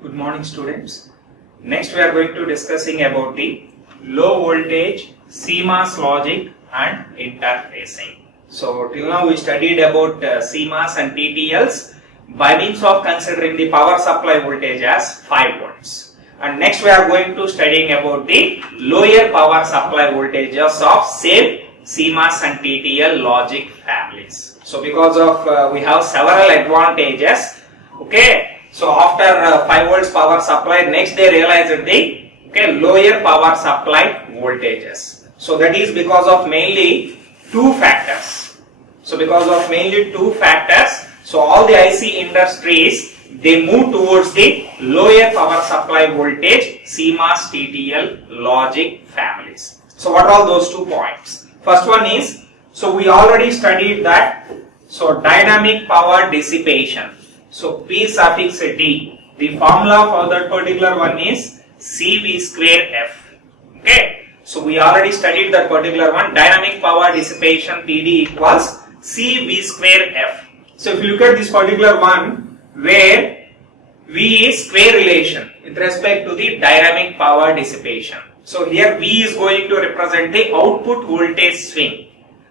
Good morning, students. Next we are going to discussing about the low voltage CMOS logic and interfacing. So till now we studied about CMOS and TTLs by means of considering the power supply voltage as 5 volts. And next we are going to studying about the lower power supply voltages of same CMOS and TTL logic families. So because of we have several advantages, okay. So after 5 volts power supply, next they realized the lower power supply voltages. So that is because of mainly two factors. So all the IC industries, they move towards the lower power supply voltage CMOS TTL logic families. So what are those 2 points? First one is, so we already studied that, so dynamic power dissipation. So P suffix D, the formula for that particular one is CV square F. Okay. So we already studied that particular one, dynamic power dissipation PD equals CV square F. So if you look at this particular one, where V is square relation with respect to the dynamic power dissipation. So here V is going to represent the output voltage swing.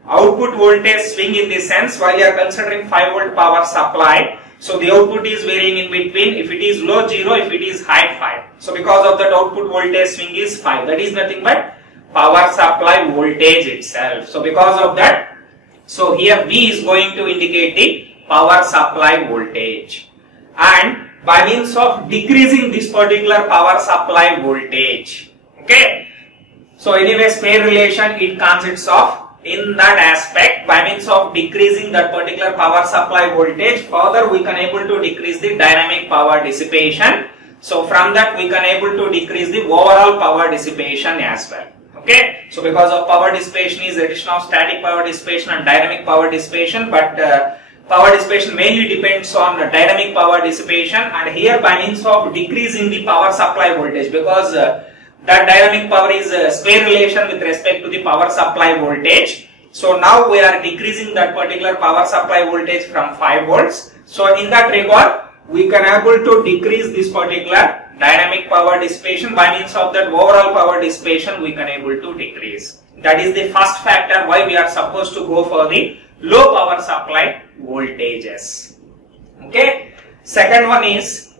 Output voltage swing in the sense, while you are considering 5 volt power supply, so the output is varying in between, if it is low 0, if it is high 5. So because of that output voltage swing is 5. That is nothing but power supply voltage itself. So because of that, so here V is going to indicate the power supply voltage. And by means of decreasing this particular power supply voltage, okay. So anyway, square relation it consists of, in that aspect, by means of decreasing that particular power supply voltage, further we can able to decrease the dynamic power dissipation. So from that we can able to decrease the overall power dissipation as well. Okay. So because of power dissipation is addition of static power dissipation and dynamic power dissipation, but power dissipation mainly depends on the dynamic power dissipation, and here by means of decreasing the power supply voltage, because that dynamic power is a square relation with respect to the power supply voltage. So now we are decreasing that particular power supply voltage from 5 volts. So in that regard, we can able to decrease this particular dynamic power dissipation. By means of that overall power dissipation, we can able to decrease. That is the first factor why we are supposed to go for the low power supply voltages. Okay. Second one is,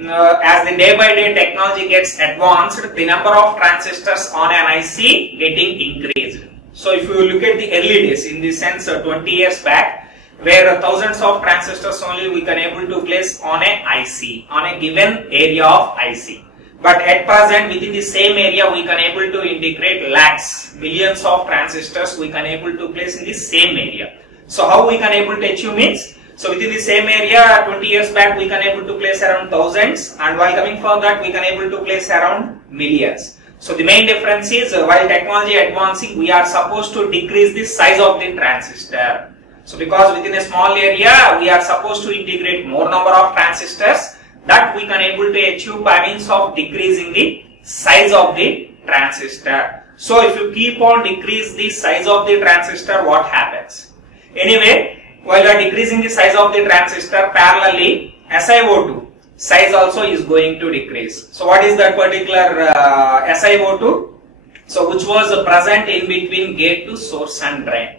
as the day by day technology gets advanced, the number of transistors on an IC getting increased. So if you look at the early days, in the sense 20 years back, where thousands of transistors only we can able to place on a IC, on a given area of IC. But at present, within the same area, we can able to integrate lakhs, millions of transistors we can able to place in the same area. So how we can able to achieve means, so within the same area 20 years back we can able to place around thousands, and while coming for that we can able to place around millions. So the main difference is, while technology advancing, we are supposed to decrease the size of the transistor. So because within a small area we are supposed to integrate more number of transistors, that we can able to achieve by means of decreasing the size of the transistor. So if you keep on decrease the size of the transistor, what happens? Anyway, while you are decreasing the size of the transistor, parallelly SiO2 size also is going to decrease. So what is that particular SiO2? So which was present in between gate to source and drain.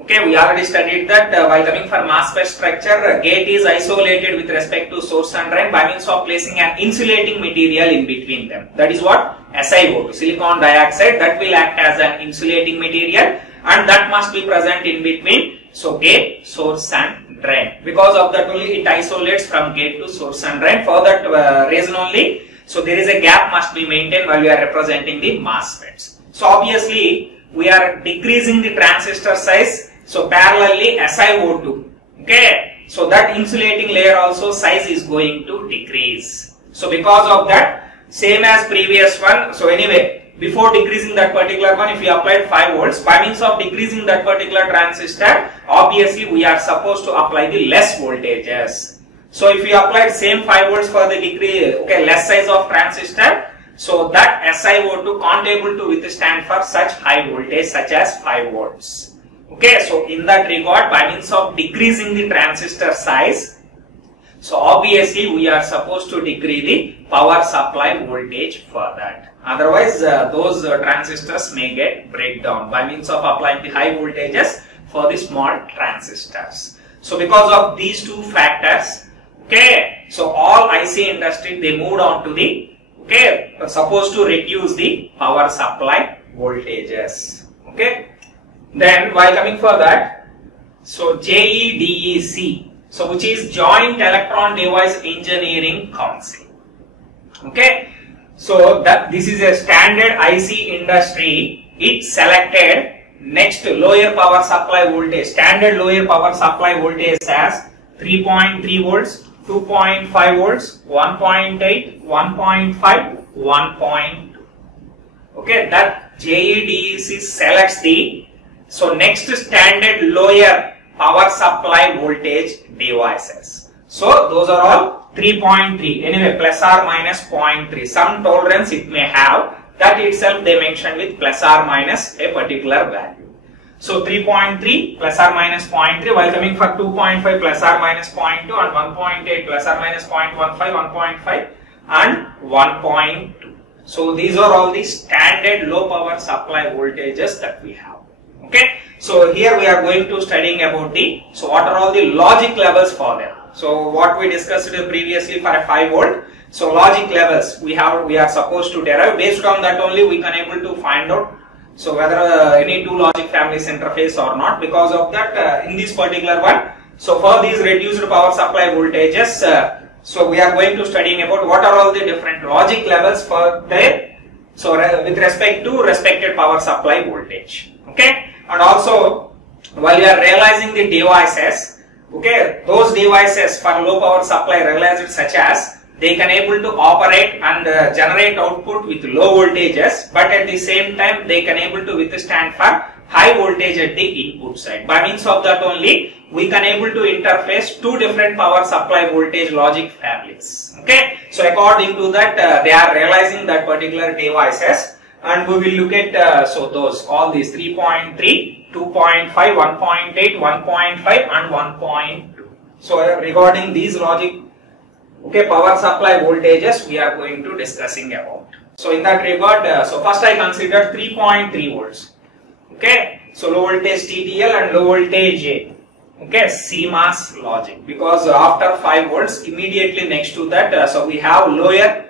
Okay, we already studied that while coming for MOSFET structure, gate is isolated with respect to source and drain by means of placing an insulating material in between them. That is what SiO2, silicon dioxide, that will act as an insulating material, and that must be present in between, so gate, source and drain. Because of that only it isolates from gate to source and drain. For that reason only, so there is a gap must be maintained while we are representing the MOSFETs. So obviously we are decreasing the transistor size, so parallelly SiO2, okay, so that insulating layer also size is going to decrease. So because of that, same as previous one, so anyway, before decreasing that particular one, if we applied 5 volts, by means of decreasing that particular transistor, obviously we are supposed to apply the less voltages. So if we applied same 5 volts for the decrease, okay, less size of transistor, so that SiO2 can't able to withstand for such high voltage such as 5 volts. Okay, so in that regard, by means of decreasing the transistor size, So obviously we are supposed to decrease the power supply voltage for that. Otherwise those transistors may get breakdown by means of applying the high voltages for the small transistors. So because of these two factors, okay, so all IC industry they moved on to the, okay, supposed to reduce the power supply voltages. Okay, then while coming for that, so JEDEC, so which is Joint Electron Device Engineering Council. Okay, so that this is a standard IC industry. It selected next lower power supply voltage, standard lower power supply voltage as 3.3 volts, 2.5 volts, 1.8, 1.5, 1.2. Okay, that JEDEC selects the, so next standard lower power supply voltage devices. So those are all 3.3, anyway plus or minus 0.3. Some tolerance it may have, that itself they mentioned with plus or minus a particular value. So 3.3 plus or minus 0.3, while coming for 2.5 plus or minus 0.2 and 1.8 plus or minus 0.15, 1.5 and 1.2. So these are all the standard low power supply voltages that we have. Okay, so here we are going to studying about the, so what are all the logic levels for them. So what we discussed previously for a 5 volt, so logic levels we are supposed to derive. Based on that only we can able to find out so whether any two logic families interface or not. Because of that in this particular one, so for these reduced power supply voltages, so we are going to studying about what are all the different logic levels for the, so with respect to respected power supply voltage. Okay. And also, while you are realizing the devices, okay, those devices for low power supply realized such as they can able to operate and generate output with low voltages, but at the same time they can able to withstand for high voltage at the input side. By means of that only we can able to interface two different power supply voltage logic families. Okay, so according to that they are realizing that particular devices. And we will look at so those all these 3.3, 2.5, 1.8, 1.5 and 1.2. So regarding these logic, okay, power supply voltages we are going to discussing about. So in that regard, so first I consider 3.3 volts. Okay, so low voltage TTL and low voltage, okay, CMOS logic. Because after 5 volts, immediately next to that, so we have lower,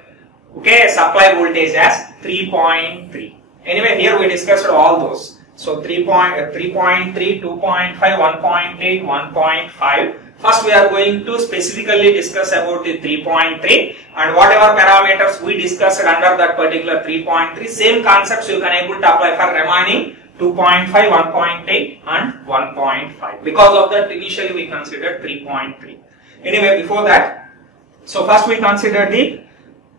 okay, supply voltage as 3.3. Anyway, here we discussed all those. So 3.3, 2.5, 1.8, 1.5. First we are going to specifically discuss about the 3.3 and whatever parameters we discussed under that particular 3.3, same concepts you can able to apply for remaining 2.5, 1.8 and 1.5. Because of that initially we considered 3.3. Anyway, before that, so first we consider the,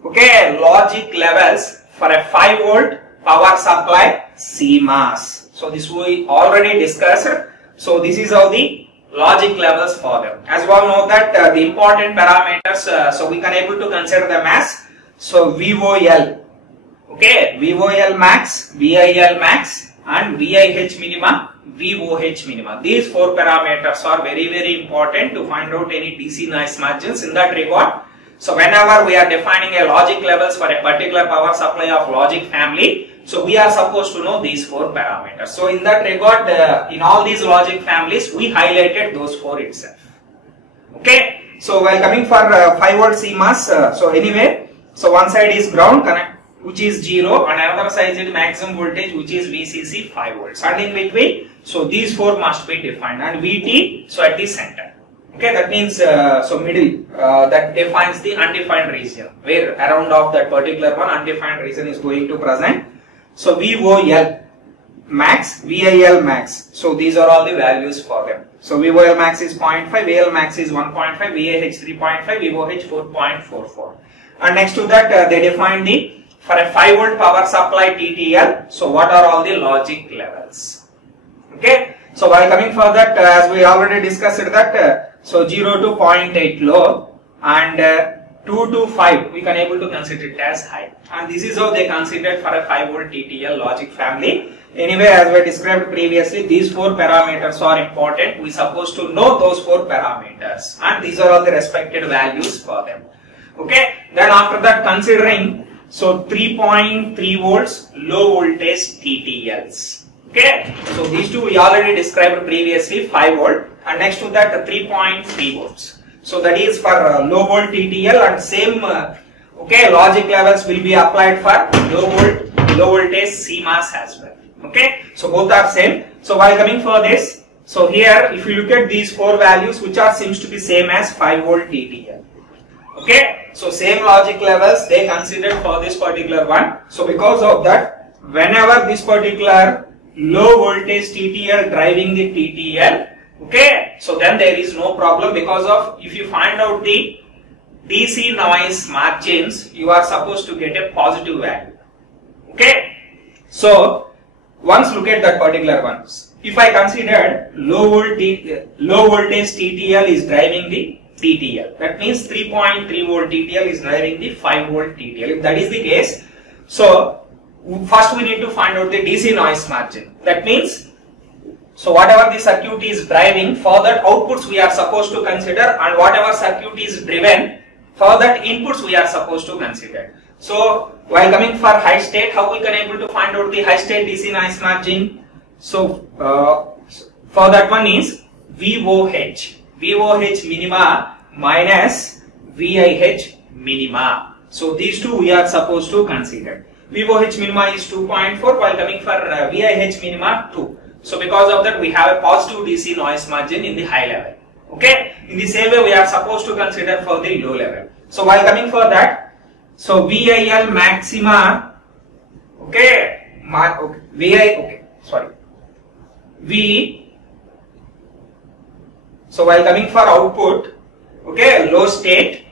okay, logic levels for a 5 volt power supply CMOS. So this we already discussed. So this is how the logic levels for them. As we all know that the important parameters, so we can able to consider them as, so VOL, okay, VOL max, VIL max and VIH minima, VOH minima. These 4 parameters are very important to find out any DC noise margins in that regard. So whenever we are defining a logic levels for a particular power supply of logic family, so we are supposed to know these 4 parameters. So in that regard, in all these logic families, we highlighted those 4 itself. Okay. So while coming for 5 volt CMOS, so anyway, so one side is ground connect, which is 0, and another side is maximum voltage, which is VCC 5 volts. And in between, so these 4 must be defined, and VT, so at the center. Okay, that means so middle that defines the undefined region, where around of that particular one undefined region is going to present. So VOL max, VIL max. So these are all the values for them. So VOL max is 0.5, VIL max is 1.5, VIH 3.5, VOH 4.44. And next to that they define the, for a 5 volt power supply TTL, so what are all the logic levels? Okay. So while coming for that, as we already discussed that, so 0 to 0.8 low and 2 to 5 we can able to consider it as high. And this is how they considered for a 5 volt TTL logic family. Anyway, as we described previously, these 4 parameters are important. We are supposed to know those 4 parameters, and these are all the respected values for them. Okay. Then after that, considering 3.3 volts low voltage TTLs. Okay. So these two we already described previously, 5 volt, and next to that 3.3 volts. So that is for low volt TTL, and same logic levels will be applied for low voltage CMOS as well. Okay, so both are same. So while coming for this, so here if you look at these 4 values, which are seems to be same as 5 volt TTL. Okay, so same logic levels they considered for this particular one. So because of that, whenever this particular low voltage TTL driving the TTL, okay, so then there is no problem, because of if you find out the DC noise margins, you are supposed to get a positive value. Okay, so once look at that particular one. If I considered low voltage TTL is driving the TTL, that means 3.3 volt TTL is driving the 5 volt TTL. If that is the case, so first we need to find out the DC noise margin. That means, so whatever the circuit is driving, for that outputs we are supposed to consider, and whatever circuit is driven, for that inputs we are supposed to consider. So while coming for high state, how we can able to find out the high state DC noise margin? So for that one is VOH minima minus VIH minima. So these two we are supposed to consider. VOH minima is 2.4, while coming for VIH minima 2. So because of that, we have a positive DC noise margin in the high level. Okay. In the same way, we are supposed to consider for the low level. So while coming for that, so VIL maxima, so while coming for output, low state,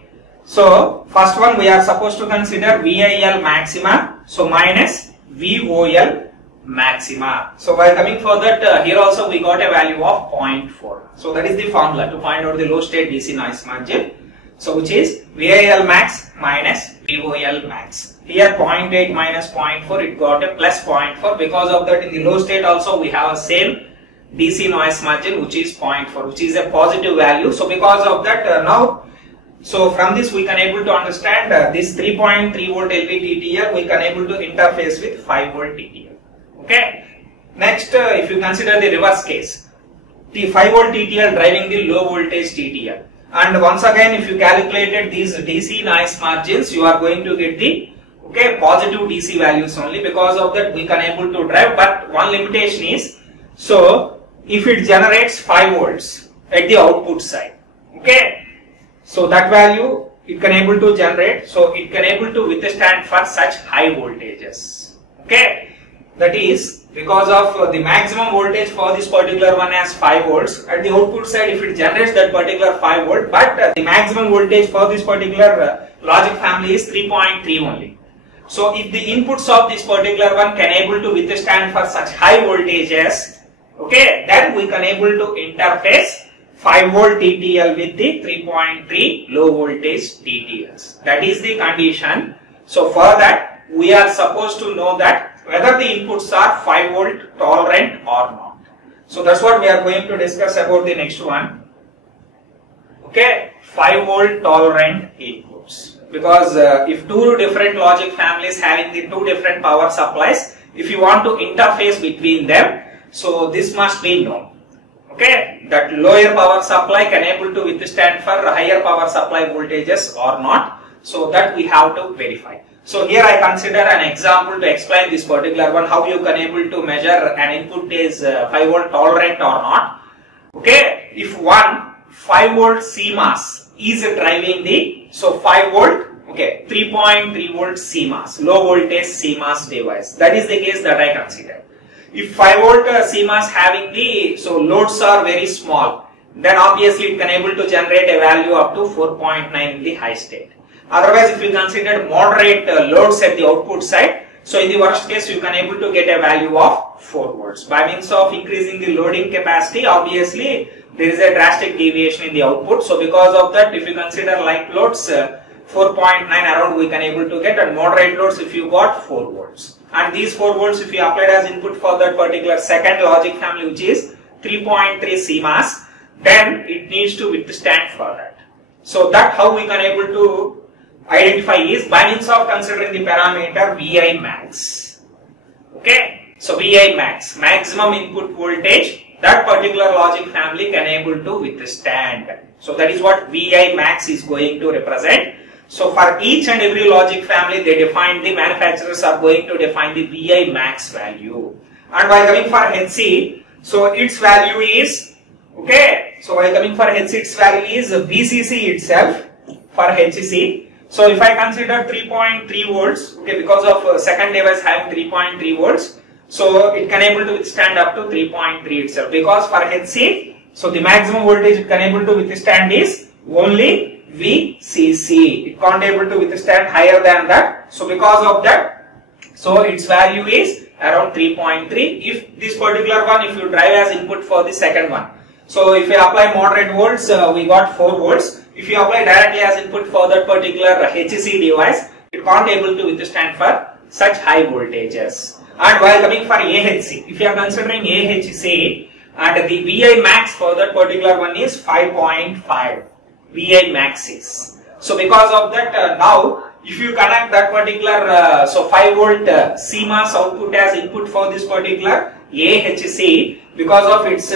so first one we are supposed to consider VIL maxima, so minus VOL maxima. So while coming for that, here also we got a value of 0.4. So that is the formula to find out the low state DC noise margin. So which is VIL max minus VOL max. Here 0.8 minus 0.4, it got a plus 0.4. Because of that, in the low state also we have a same DC noise margin, which is 0.4, which is a positive value. So because of that, now, so from this we can able to understand this 3.3 volt LVTTL we can able to interface with 5 volt TTL. Okay. Next, if you consider the reverse case, the 5 volt TTL driving the low voltage TTL. And once again, if you calculated these DC noise margins, you are going to get the positive DC values only. Because of that, we can able to drive. But one limitation is, so if it generates 5 volts at the output side, so that value it can able to generate. So it can able to withstand for such high voltages. That is because of the maximum voltage for this particular one as 5 volts. At the output side, if it generates that particular 5 volt, but the maximum voltage for this particular logic family is 3.3 only. So if the inputs of this particular one can able to withstand for such high voltages, then we can able to interface 5 volt TTL with the 3.3 low voltage TTLs. That is the condition. So for that, we are supposed to know that whether the inputs are 5 volt tolerant or not. So that's what we are going to discuss about the next one. 5 volt tolerant inputs. Because if two different logic families having the two different power supplies, if you want to interface between them, so this must be known. That lower power supply can able to withstand for higher power supply voltages or not. So that we have to verify. So here I consider an example to explain this particular one, how you can able to measure an input is 5 volt tolerant or not. If one 5 volt CMOS is driving the, so 5 volt, 3.3 volt CMOS, low voltage CMOS device. That is the case that I consider. If 5 volt CMOS having the, so loads are very small, then obviously it can able to generate a value up to 4.9 in the high state. Otherwise, if you consider moderate loads at the output side, so in the worst case, you can able to get a value of 4 volts. By means of increasing the loading capacity, obviously, there is a drastic deviation in the output. So because of that, if you consider light loads, 4.9 around we can able to get, and moderate loads if you got 4 volts. and these 4 volts if you applied as input for that particular second logic family, which is 3.3 CMOS, then it needs to withstand for that. So that how we can able to identify is by means of considering the parameter Vi max. Okay, so Vi max, maximum input voltage that particular logic family can able to withstand. So that is what Vi max is going to represent. So for each and every logic family, they define, the manufacturers are going to define the Vi max value. And while coming for HC, so its value is, okay, so while coming for HC, its value is VCC itself for HC. So if I consider 3.3 volts, okay, because of second device having 3.3 volts, so it can able to withstand up to 3.3 itself. Because for HC, so the maximum voltage it can able to withstand is only VCC. It can't able to withstand higher than that. So because of that, so its value is around 3.3. If this particular one, if you drive as input for the second one, so if you apply moderate volts, we got 4 volts. If you apply directly as input for that particular HC device, it can't able to withstand for such high voltages. And while coming for AHC, if you are considering AHC, and the Vi max for that particular one is 5.5. Vi max is. So because of that, now if you connect that particular so 5 volt CMOS output as input for this particular AHC, because of its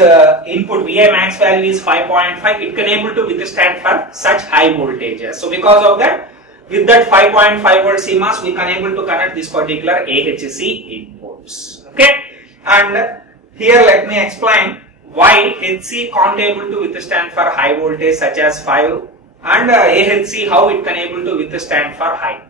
input Vi max value is 5.5, it can able to withstand for such high voltages. So because of that, with that 5.5 volt CMOS, we can able to connect this particular AHC inputs. Okay, and here let me explain why HC can't able to withstand for high voltage such as 5, and AHC how it can able to withstand for high.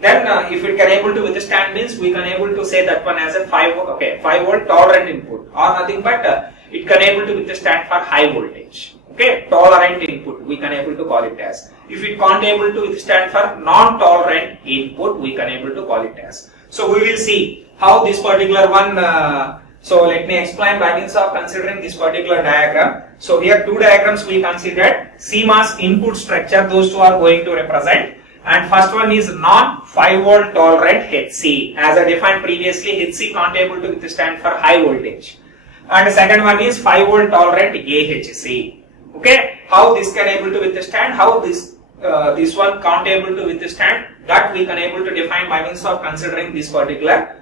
Then if it can able to withstand means we can able to say that one as a 5 volt tolerant input, or nothing but it can able to withstand for high voltage. Okay, tolerant input we can able to call it as. If it can't able to withstand for non-tolerant input, we can able to call it as. So we will see how this particular one. So let me explain by means of considering this particular diagram. So here 2 diagrams we considered. CMOS input structure, those 2 are going to represent. And first one is non-5 volt tolerant HC. As I defined previously, HC can't able to withstand for high voltage. And the second one is 5 volt tolerant AHC. Okay, how this can able to withstand, how this one can't able to withstand, that we can able to define by means of considering this particular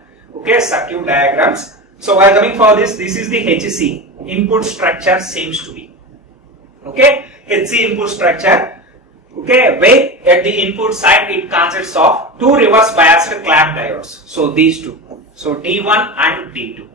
circuit diagrams. So while coming for this is the HC input structure seems to be. Okay, HC input structure. Okay, where at the input side it consists of 2 reverse biased clamp diodes. So these 2. So D1 and D2.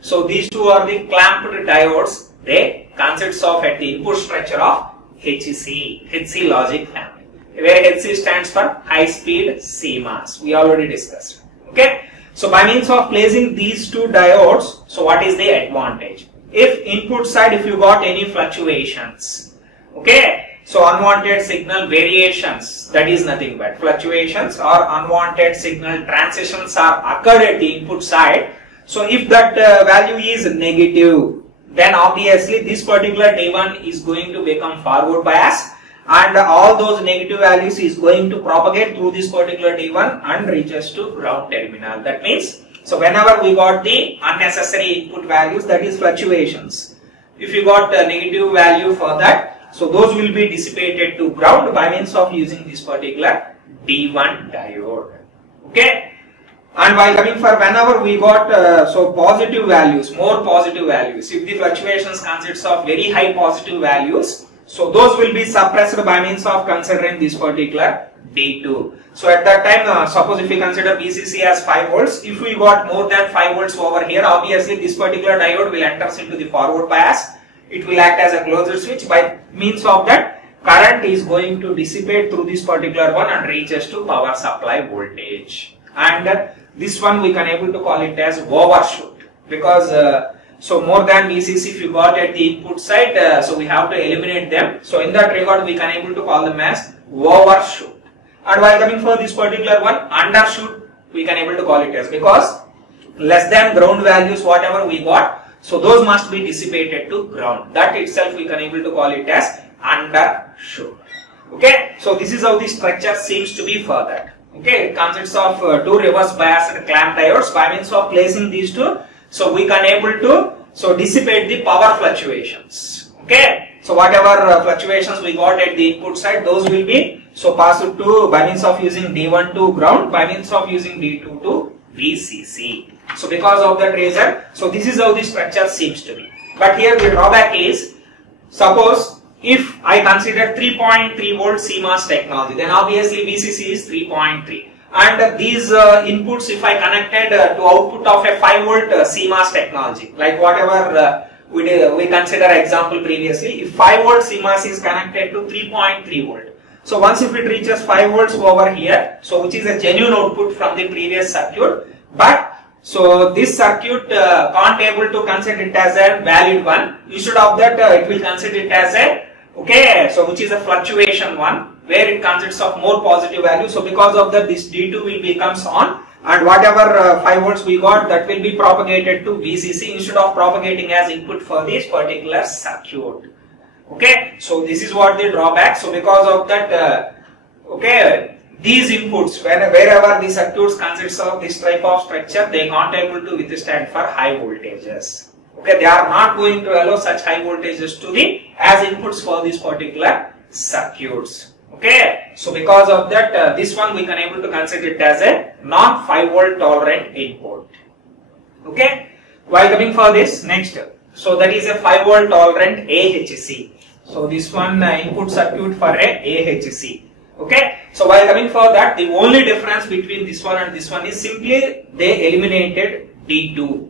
So these 2 are the clamped diodes. They consist of at the input structure of HC logic family, where HC stands for high speed CMOS. We already discussed. Okay. So by means of placing these 2 diodes, so what is the advantage? If input side, if you got any fluctuations, okay, so unwanted signal variations, that is nothing but fluctuations or unwanted signal transitions are occurred at the input side. So if that value is negative, then obviously this particular D1 is going to become forward bias, and all those negative values is going to propagate through this particular D1 and reaches to ground terminal. That means, so whenever we got the unnecessary input values, that is fluctuations, if you got a negative value for that, so those will be dissipated to ground by means of using this particular D1 diode. Okay. And while coming for whenever we got so positive values, more positive values, if the fluctuations consists of very high positive values, so those will be suppressed by means of considering this particular D2. So at that time, suppose if we consider VCC as 5 volts, if we got more than 5 volts over here, obviously this particular diode will enter into the forward bias. It will act as a closed switch. By means of that, current is going to dissipate through this particular one and reaches to power supply voltage. And this one we can able to call it as overshoot, because so more than VCC if you got at the input side, so we have to eliminate them. So in that regard we can able to call them as overshoot. And while coming for this particular one, undershoot, we can able to call it as, because less than ground values whatever we got, so those must be dissipated to ground. That itself we can able to call it as undershoot. Okay, so this is how the structure seems to be for that. Okay, it consists of two reverse biased clamp diodes. By means of placing these two, so we can able to dissipate the power fluctuations. Okay, so whatever fluctuations we got at the input side, those will be passed to by means of using D1 to ground, by means of using D2 to VCC. So because of that reason, so this is how the structure seems to be. But here the drawback is, suppose if I consider 3.3 volt CMOS technology, then obviously VCC is 3.3. And these inputs, if I connected to output of a 5 volt CMOS technology, like whatever we consider example previously, if 5 volt CMOS is connected to 3.3 volt. So once if it reaches 5 volts over here, so which is a genuine output from the previous circuit, but so this circuit can't able to consider it as a valid one. Instead of that, it will consider it as a which is a fluctuation one, where it consists of more positive value. So because of that, this D2 will becomes on, and whatever 5 volts we got, that will be propagated to VCC instead of propagating as input for this particular circuit. Okay, so this is what the drawback. So because of that, these inputs, wherever the circuits consists of this type of structure, they can't able to withstand for high voltages. Okay, they are not going to allow such high voltages to be as inputs for these particular circuits. Okay, so because of that, this one we can able to consider it as a non 5 volt tolerant input. Okay, while coming for this next, so that is a 5 volt tolerant AHC. So this one input circuit for a AHC. Okay, so while coming for that, the only difference between this one and this one is simply they eliminated D2.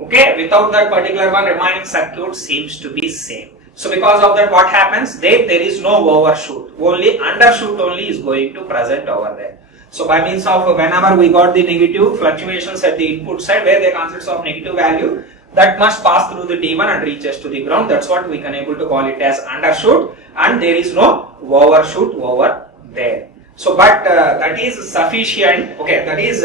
Okay, without that particular one, remaining circuit seems to be same. So because of that, what happens? There is no overshoot. Only undershoot only is going to present over there. So by means of whenever we got the negative fluctuations at the input side, where they consist of negative value, that must pass through the D1 and reaches to the ground. That's what we can able to call it as undershoot, and there is no overshoot over there. So but that is sufficient. Okay, that is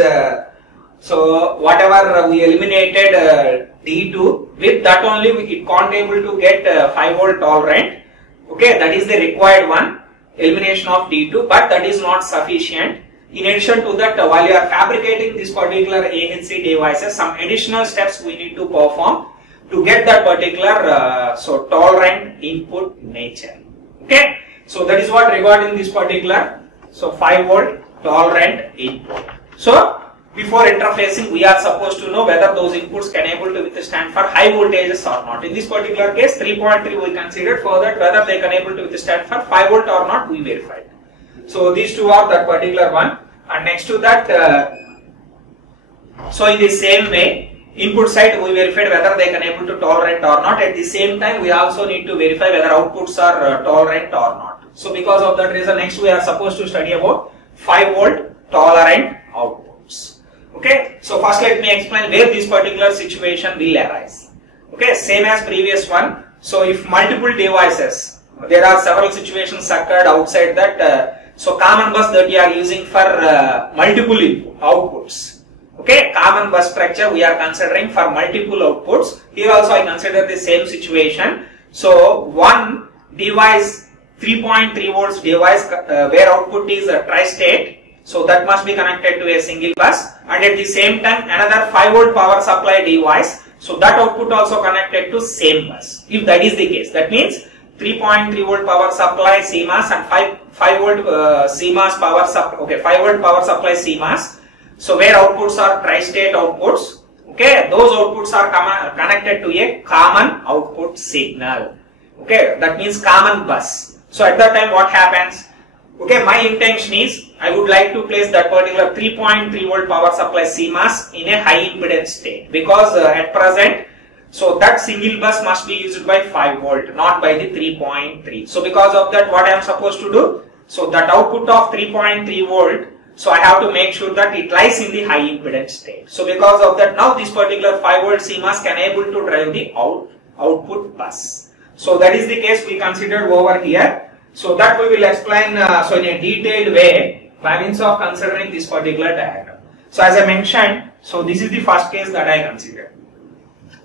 so whatever we eliminated D2, with that only it can't able to get 5 volt tolerant. Okay, that is the required one, elimination of D2, but that is not sufficient. In addition to that, while you are fabricating this particular AHC devices, some additional steps we need to perform to get that particular tolerant input nature. Okay, so that is what regarding this particular 5 volt tolerant input. So before interfacing, we are supposed to know whether those inputs can able to withstand for high voltages or not. In this particular case, 3.3 we considered. For that, whether they can able to withstand for 5 volt or not, we verified. So these two are that particular one, and next to that, so in the same way, input side we verified whether they can able to tolerate or not. At the same time, we also need to verify whether outputs are tolerant or not. So because of that reason, next we are supposed to study about 5 volt tolerant outputs. Okay, so first let me explain where this particular situation will arise. Okay, same as previous one. So if multiple devices, there are several situations occurred outside that. So common bus that you are using for multiple outputs. Okay, common bus structure we are considering for multiple outputs. Here also I consider the same situation. So one device, 3.3 volts device where output is a tri-state. So that must be connected to a single bus, and at the same time another 5 volt power supply device. So that output also connected to same bus. If that is the case, that means 3.3 volt power supply CMOS and 5 volt CMOS power supply. Okay, 5 volt power supply CMOS. So where outputs are tri-state outputs. Okay, those outputs are connected to a common output signal. Okay, that means common bus. So at that time, what happens? Okay, my intention is I would like to place that particular 3.3 volt power supply CMOS in a high impedance state, because at present, so that single bus must be used by 5 volt, not by the 3.3. So because of that, what I am supposed to do? So that output of 3.3 volt, so I have to make sure that it lies in the high impedance state. So because of that, now this particular 5 volt CMOS can able to drive the output bus. So that is the case we considered over here. So that we will explain so in a detailed way by means of considering this particular diagram. So as I mentioned, so this is the first case that I considered.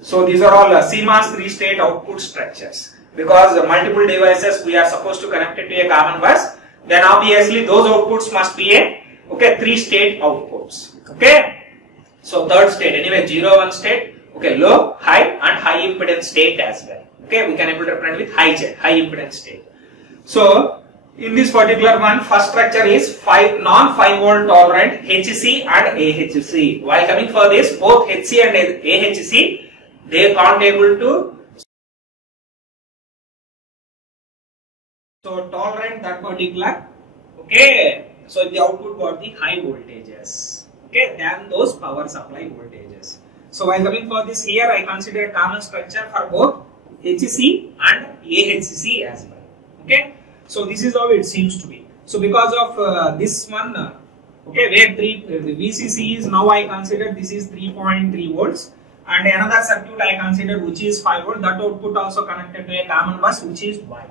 So these are all CMOS 3-state output structures. Because multiple devices we are supposed to connect it to a common bus, then obviously those outputs must be a okay, 3 state outputs. Okay. So third state, anyway, 0, 1 state, okay, low, high and high impedance state as well. Okay, we can able to represent with high impedance state. So in this particular one, first structure is non 5 volt tolerant HC and AHC. While coming for this, both HC and AHC, they can't able to tolerant that particular, okay, so the output got the high voltages, okay, than those power supply voltages. So while coming for this here, I consider a common structure for both HC and AHC as well. Okay, so this is how it seems to be. So because of this one, okay, where the VCC is now I consider this is 3.3 volts, and another circuit I consider which is 5 volt. That output also connected to a common bus which is Y.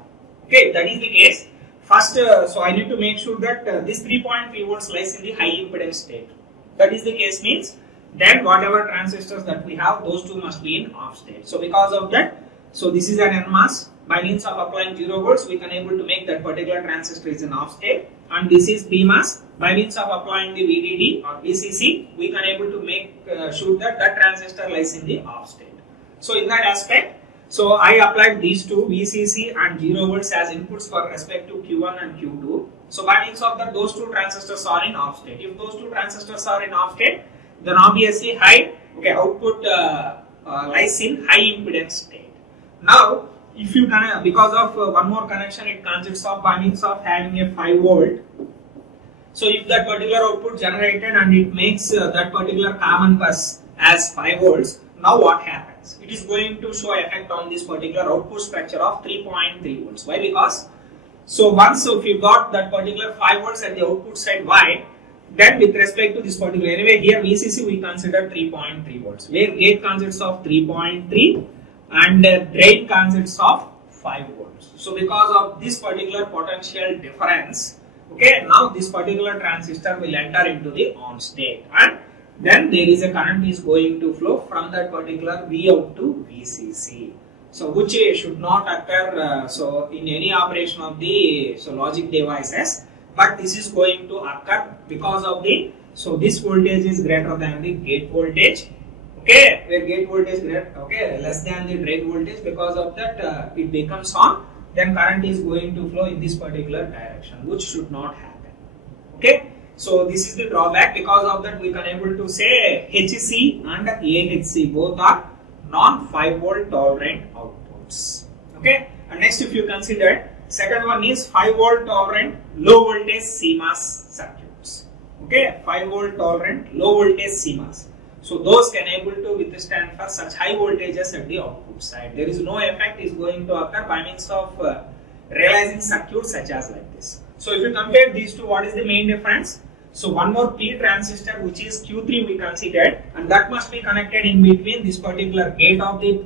Okay, that is the case. First, so I need to make sure that this 3.3 volts lies in the high impedance state. That is the case means then whatever transistors that we have, those two must be in off state. So because of that, so this is an NMOS. By means of applying 0 volts, we can able to make that particular transistor is in off state. And this is PMOS. By means of applying the VDD or VCC, we can able to make sure that that transistor lies in the off state. So in that aspect, so I applied these two VCC and 0 volts as inputs for respect to Q1 and Q2. So by means of that, those two transistors are in off state. If those two transistors are in off state, then obviously output lies in high impedance state. Now, if you can, because of one more connection, it consists of by means of having a 5 volt. So if that particular output generated and it makes that particular common bus as 5 volts, now what happens? It is going to show effect on this particular output structure of 3.3 volts. Why? Because so once if you got that particular 5 volts at the output side Y, then with respect to this particular, anyway here VCC we consider 3.3 volts, where gate consists of 3.3 and drain consists of 5 volts. So because of this particular potential difference, okay, now this particular transistor will enter into the on state, and then there is a current is going to flow from that particular V out to VCC. So which should not occur so in any operation of the logic devices, but this is going to occur because of the, so this voltage is greater than the gate voltage, okay, where gate voltage greater, okay, less than the drain voltage. Because of that it becomes on, then current is going to flow in this particular direction, which should not happen. Okay, so this is the drawback. Because of that we can able to say HC and AHC both are non 5 volt tolerant outputs. Okay, and next if you consider, second one is 5 volt tolerant low voltage CMOS circuits. Okay, 5 volt tolerant low voltage CMOS. So those can able to withstand for such high voltages at the output side. There is no effect is going to occur by means of realizing circuits such as like this. So if you compare these two, what is the main difference? So one more P transistor which is Q3 we considered, and that must be connected in between this particular gate of the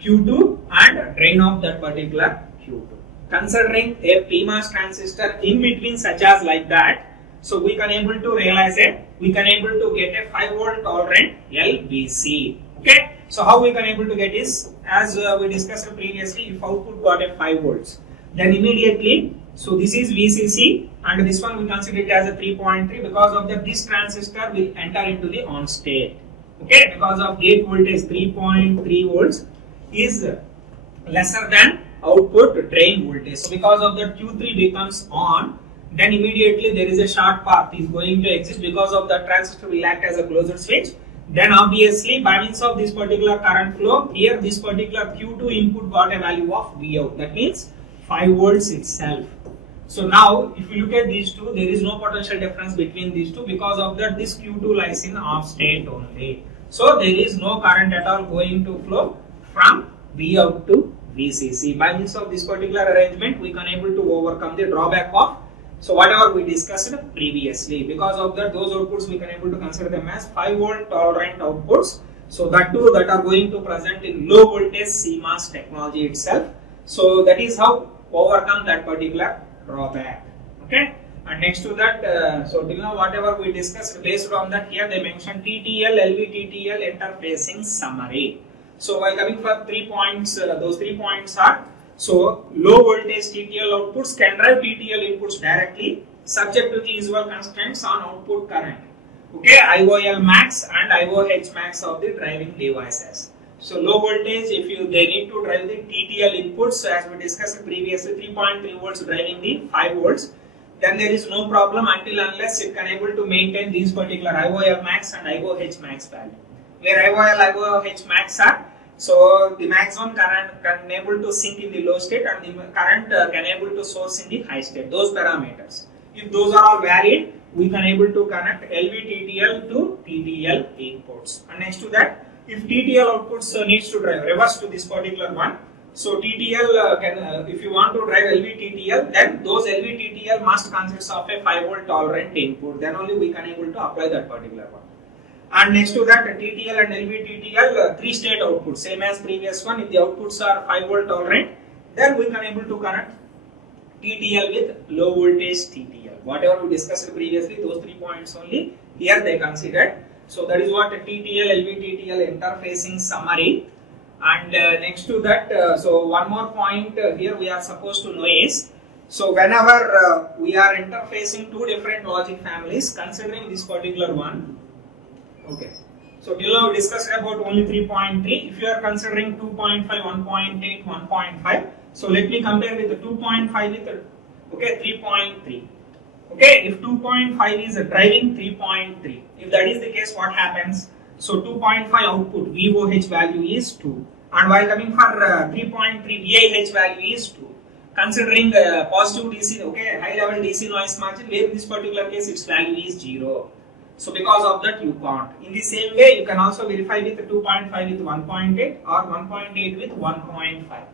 Q2 and drain of that particular Q2. Considering a PMOS transistor in between such as like that, so we can able to realize it, we can able to get a 5 volt tolerant LVC. Okay, so how we can able to get is, as we discussed previously, if output got a 5 volts, then immediately, so this is VCC and this one we consider it as a 3.3. because of that this transistor will enter into the on state. Okay, because of gate voltage 3.3 volts is lesser than output drain voltage. So because of that Q3 becomes on, then immediately there is a short path is going to exist. Because of that transistor will act as a closed switch. Then obviously by means of this particular current flow, here this particular Q2 input got a value of V out, that means 5 volts itself. So now if you look at these two, there is no potential difference between these two. Because of that this Q2 lies in off state only. So there is no current at all going to flow from V out to VCC. By means of this particular arrangement we can able to overcome the drawback of, so whatever we discussed previously. Because of that those outputs we can able to consider them as 5 volt tolerant outputs. So that too that are going to present in low voltage CMOS technology itself. So that is how overcome that particular drawback. Okay, and next to that so till now whatever we discussed, based on that here they mentioned TTL LVTTL interfacing summary. So while coming for 3 points, those 3 points are, So low voltage TTL outputs can drive TTL inputs directly, subject to the usual constraints on output current. Okay, IOL max and IOH max of the driving devices. So low voltage, they need to drive the TTL inputs, as we discussed previously, 3.3 volts driving the 5 volts. Then there is no problem until unless it can able to maintain these particular IOL max and IOH max value. Where IOH max are, so the maximum current can able to sink in the low state and the current can able to source in the high state. Those parameters. If those are all varied, we can able to connect LVTTL to TTL inputs. And next to that, if TTL outputs needs to drive reverse to this particular one. So TTL if you want to drive LVTTL, then those LVTTL must consist of a 5 volt tolerant input. Then only we can able to apply that particular one. And next to that, TTL and LVTTL 3 state outputs, same as previous one. If the outputs are 5 volt tolerant, then we can able to connect TTL with low voltage TTL. Whatever we discussed previously, those 3 points only here they considered. So that is what a TTL LVTTL interfacing summary. And next to that, so one more point here we are supposed to know is, so whenever we are interfacing two different logic families, considering this particular one, okay. So till now we discussed about only 3.3. If you are considering 2.5, 1.8, 1.5, so let me compare with the 2.5 with 3.3. Okay, if 2.5 is driving 3.3, if that is the case, what happens? So 2.5 output VOH value is 2, and while coming for 3.3 VIH value is 2. Considering positive DC, okay, high level DC noise margin, where in this particular case its value is 0. So because of that you can't. In the same way, you can also verify with 2.5 with 1.8 or 1.8 with 1.5.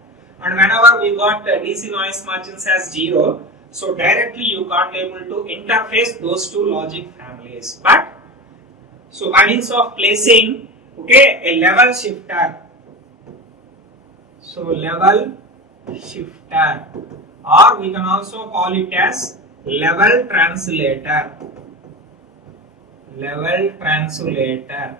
And whenever we got DC noise margins as 0, so directly you can't able to interface those two logic families. But so by means of placing, okay, a level shifter. So level shifter, or we can also call it as level translator. Level translator.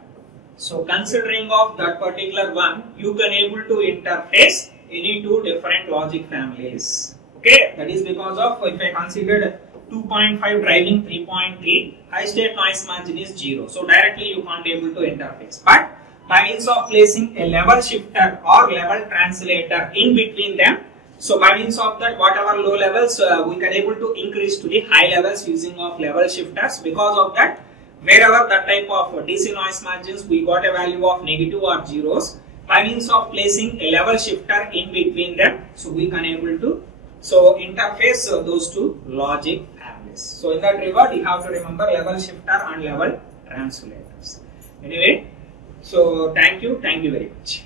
So considering of that particular one, you can able to interface any two different logic families. Okay, that is because of, if I considered 2.5 driving 3.3, high state noise margin is 0. So directly you can't able to interface. But by means of placing a level shifter or level translator in between them, so by means of that, whatever low levels we can able to increase to the high levels using of level shifters. Because of that, wherever that type of DC noise margins we got a value of negative or zeros, by means of placing a level shifter in between them, so we can able to interface those two logic families. So in that regard, you have to remember level shifter and level translators. Anyway, so thank you very much.